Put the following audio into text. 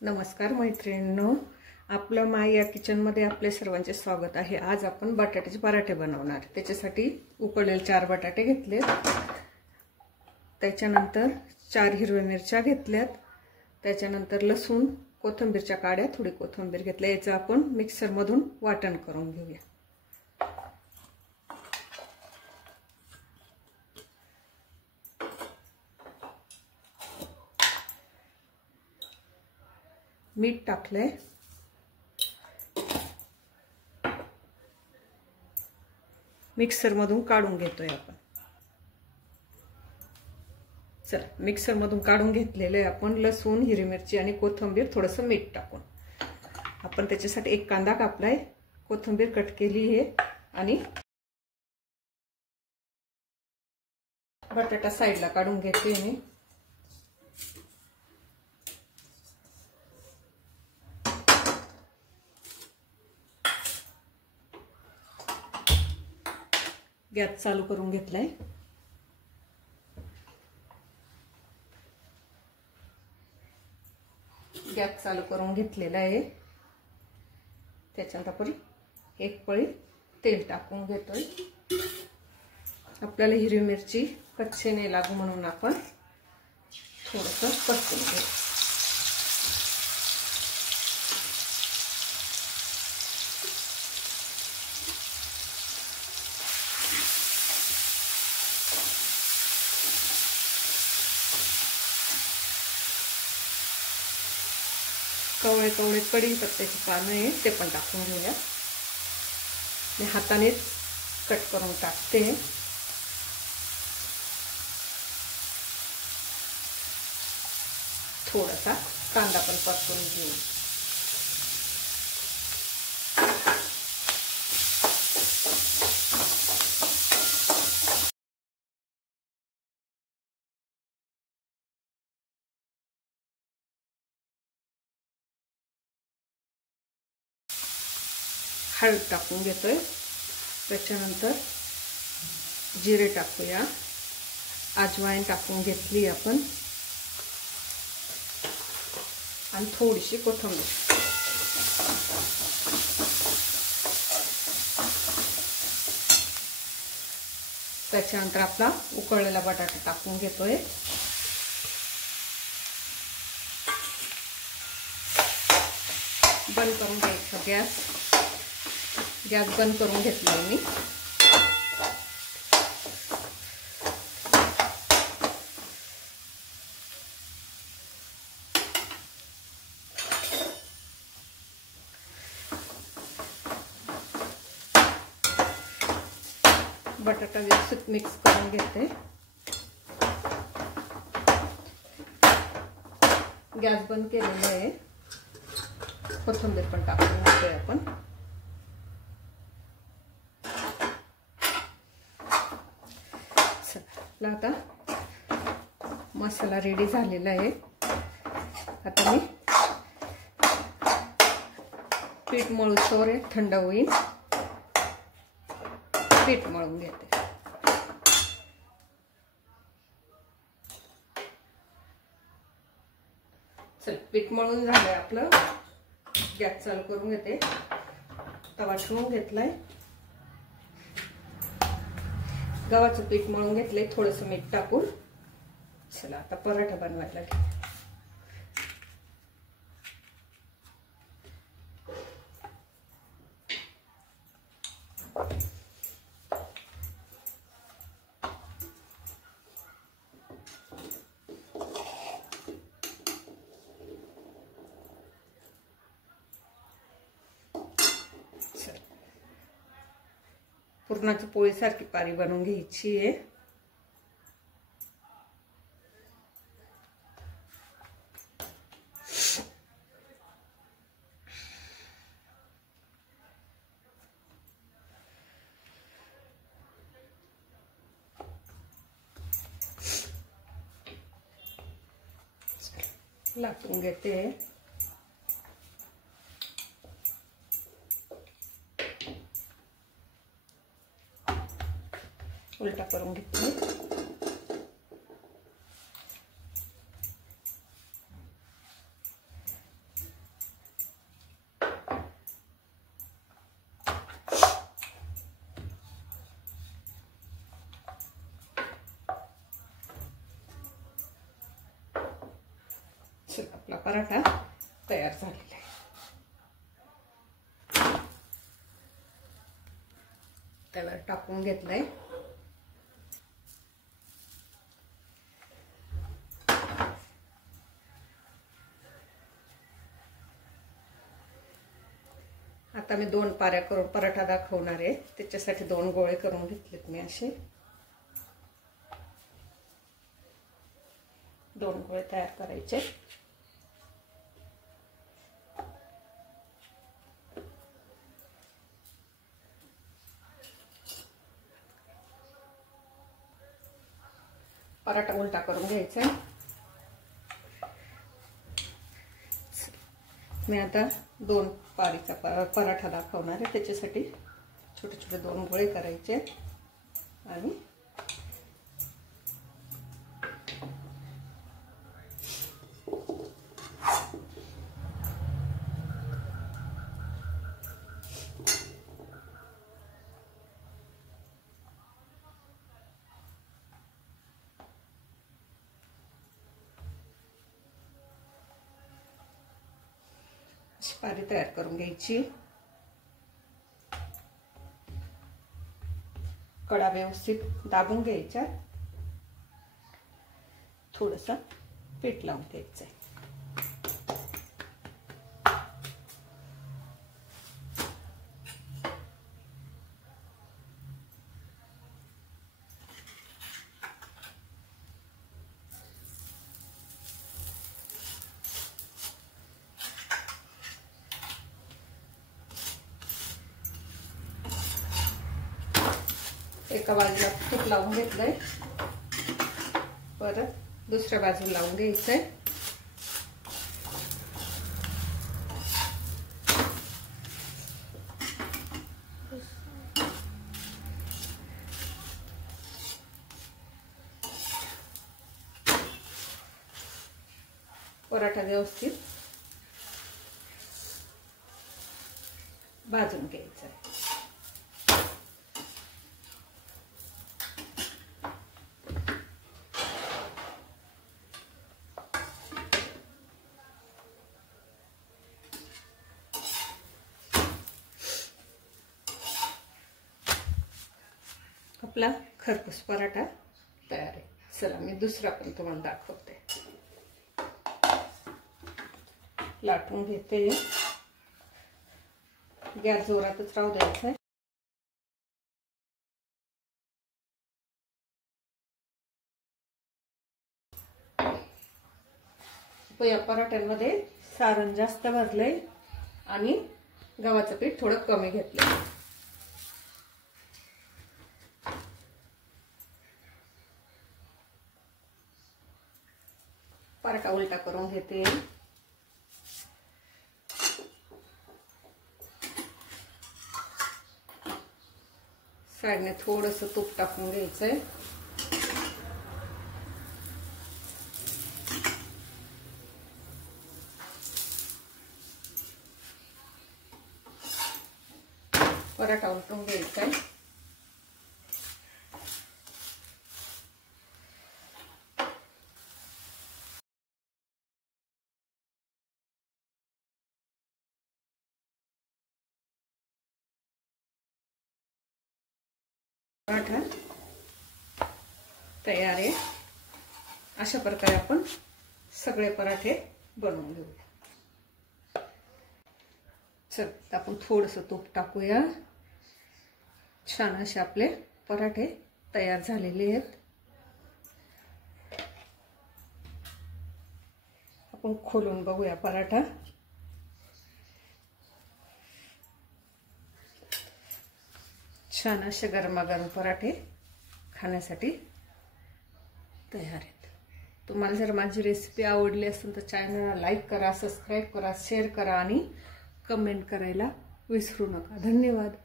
नमस्कार मैत्रिणींनो, आपलं माया किचनमध्ये आपले सर्वांचे स्वागत आहे। आज आपण बटाट्याचे पराठे बनवणार। त्याच्यासाठी उकळलेले 4 बटाटे घेतले, त्याच्यानंतर 4 हिरव्या मिरच्या घेतल्यात, त्याच्यानंतर लसूण, कोथिंबीरच्या काड्या, थोडी कोथिंबीर घेतली। याचं आपण मिक्सर मधून वाटण करून घेऊया। मीठ टाकले, मिक्सर मधून काढून घेतोय आपण। चला, मिक्सर मधून काढून घेतलेले आपण लसूण, हिरवी मिरची आणि कोथिंबीर, थोडंसं मीठ टाकून आपण त्याच्यासाठी एक कांदा कापलाय, कोथिंबीर कट केली आहे आणि बटाटा साइडला काढून घेते मी। गॅस चालू करून घेतलाय। गॅस चालू करून घेतलेला आहे। त्याच्यात आपण एक पळी तेल टाकून घेतोय। आपल्याला हिरवी मिरची कच्ची नाही लागू म्हणून आपण थोडंसं परतून घेऊ। कवळे कवळे कढीपत्त्याची पानं आहे, ते पण टाकून घेऊया। मी हाताने कट करून टाकते। थोडासा कांदा पण परतून घेऊ। हळद टाकून घेतोय, त्याच्यानंतर जिरे टाकूया, अजवाईन टाकून घेतली आपण आणि थोडीशी कोथिंबीर। त्याच्यानंतर आपला उकळलेला बटाटा टाकून घेतोय। बंद करून घ्यायचा गॅस। गॅस बंद करून घेतलाय मी। बटाटा व्यवस्थित मिक्स करून घेते। गॅस बंद केलेला आहे। कोथिंबीर पण टाकून घेतोय आपण। आता मसाला रेडी झालेला आहे। आता मी पीठ मळूस्तोवर थंड होईल, पीठ मळून घेते। चल, पीठ मळून झालंय आपलं। गॅस चालू करून घेते। तवा ठेवून घेतलाय, गव्हाचं पीठ मळून घेतलंय थोडंसं मीठ टाकून। चला, आता पराठा बनवायला घे। पुरणाची पोळीसारखी पारी बनवून घ्यायची आहे। लाटून घेते। उलटा करून घेते। चला आपला पराठा तयार झालेला आहे. तव्यावर टाकून घेतलाय. आता मी 2 पाऱ्या करून पराठा दाखवणार आहे. त्याच्यासाठी 2 गोळे करून घेतलेत मी. असे 2 गोळे तयार करायचे. पराठा उलटा करून घ्यायचा. मी आता 2 पारीचा पराठा दाखवणार आहे. त्याच्यासाठी छोटे छोटे 2 गोळे करायचे आणि पारी तयार करून घ्यायची. कडा व्यवस्थित दाबून घ्यायचा. थोडंसं पीठ लावून घ्यायचं. एका बाजूला तूप लावून घेतलंय. परत दुसऱ्या बाजूला लावून घ्यायचंय. पराठा व्यवस्थित भाजून घ्यायचा. आपला खरपूस पराठा तयार आहे. चला मी दुसरा पण तुम्हाला दाखवते. लाटून घेते. गॅस जोरातच राहू द्यायचा. या पराठ्यांमध्ये सारण जास्त भरलंय आणि गव्हाचं पीठ थोडं कमी घेतलंय. पराठा उलटा करून घेते. साईडने थोडंसं तूप टाकून घ्यायचंय. पराठा उलटून घ्यायचाय. पराठा तयार आहे. अशा प्रकारे आपण सगळे पराठे बनवून घेऊया. चल आपण थोडंसं तूप टाकूया. छान असे आपले पराठे तयार झालेले आहेत. आपण खोलून बघूया पराठा. छान असे गरमागरम पराठे खाण्यासाठी तयार आहेत. तुम्हाला जर माझी रेसिपी आवडली असेल तर चॅनलला लाईक करा, सबस्क्राईब करा, शेअर करा आणि कमेंट करायला विसरू नका. धन्यवाद.